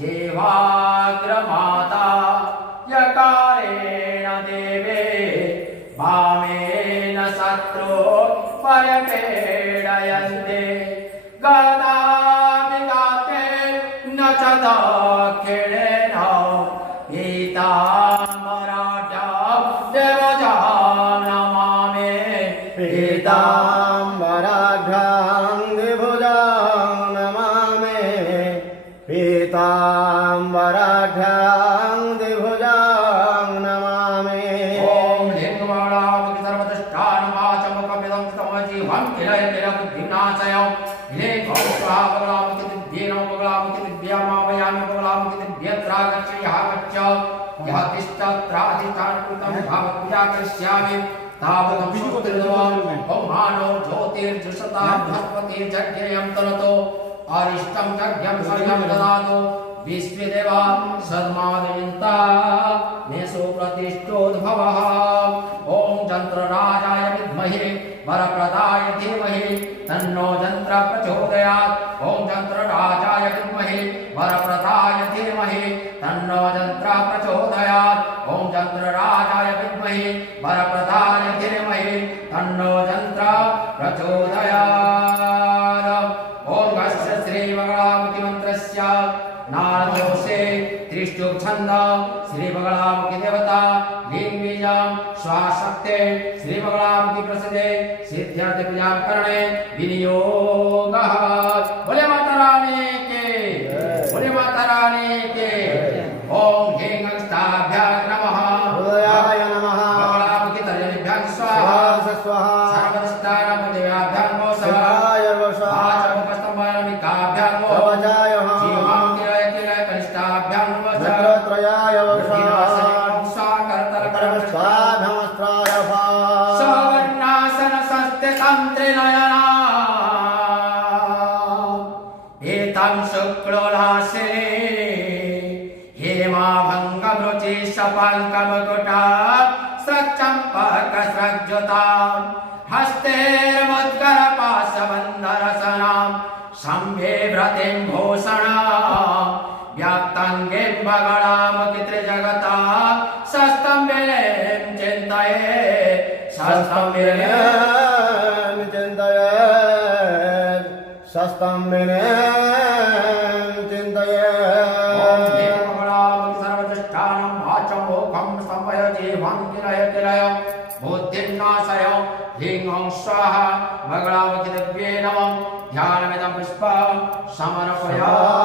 जेवाग्रमाता यकारेण देवे वामेन शत्रो परपेडयन्ते गदामिगाते न च दक्षिणेन पीताम्बराढ्यां देवजां नमामि पीताम्बराढ्यां देवजां नमामि पीताम्बराढ्यां देवजां नमामि ॐ लिङ्गमङ्गलामुखि सर्वतिष्ठानमाचमुखमिदं तमजीवं किलय किलबुद्धिनाशय हिलेभं स्वाहा मङ्गलामुखि दिव्येन मङ्गलामुखि दिव्यामावयामि मङ्गलामुखि दिव्यत्रागच्छ यः गच्छ यः तिष्ठत्राधिष्ठानकृतं भावपूजा करिष्यामि तावतं सुकृतवान् ॐ मानो ज्योतिर्जुषता बृहस्पतिर्जज्ञेयं तनतो अरिष्टं यज्ञं सर्वं ददातु विश्वेदेवा सद्मादयन्ता नेषु प्रतिष्ठोद्भवः ॐ जन्त्रराजाय विद्महे वरप्रदाय धीमहि तन्नो जन्त्र प्रचोदयात् ॐ जन्त्रराजाय विद्महे वरप्रदाय धीमहि तन्नो जन्त्र प्रचोदयात् ॐ जन्त्रराजाय विद्महे वरप्रदाय धीमहि तन्नो जन्त्र प्रचोदयात् ॐ गस्य श्रीमङ्गलामुखि मन्त्रस्य नारदोषे त्रिष्टुप छंद श्री बगलामुखि देवता लीं बीजां स्वाशक्ते श्री बगलामुखि प्रसदे सिद्ध्यर्थ पूजा करणे विनियोगः। बोले माता रानी के, बोले माता रानी के। ओम ह्रीं अष्टाभ्यां नमः, हृदयाय नमः, बगलामुखि तर्जनीभ्यां स्वाहा स्वाहा, सर्वदिष्टानां वसः शिवाय वसः, आचमुखस्तम्भानामिकाभ्यां कवचाय त्रयाय वशाधमस्त्राय सवर्णासन सस्थितं त्रिनयना एतं शुक्लोल्लासे हेमाभङ्गमरुचि सपङ्कमुकुटा स्रक्चम्पकस्रग्जुतां हस्तैर्मुद्गरपाशबन्धरसनां सम्भेव्रतिं भूषणाम् व्याक्ताङ्गें बगलामुखि त्रिजगता सस्तम्भिनीं चिन्तये सस्तम्भिनीं चिन्तयेत् सस्तम्भिनीं चिन्तयेत् ॐ ह्रीं बगलामुखि सर्वतिष्ठानं वाचमोखं स्तम्भय जीवं किलय किलय बुद्धिं नाशय ह्रीं ॐ स्वाहा बगलामुखि दिव्ये नमः ध्यानमिदं पुष्पं समर्पयामि।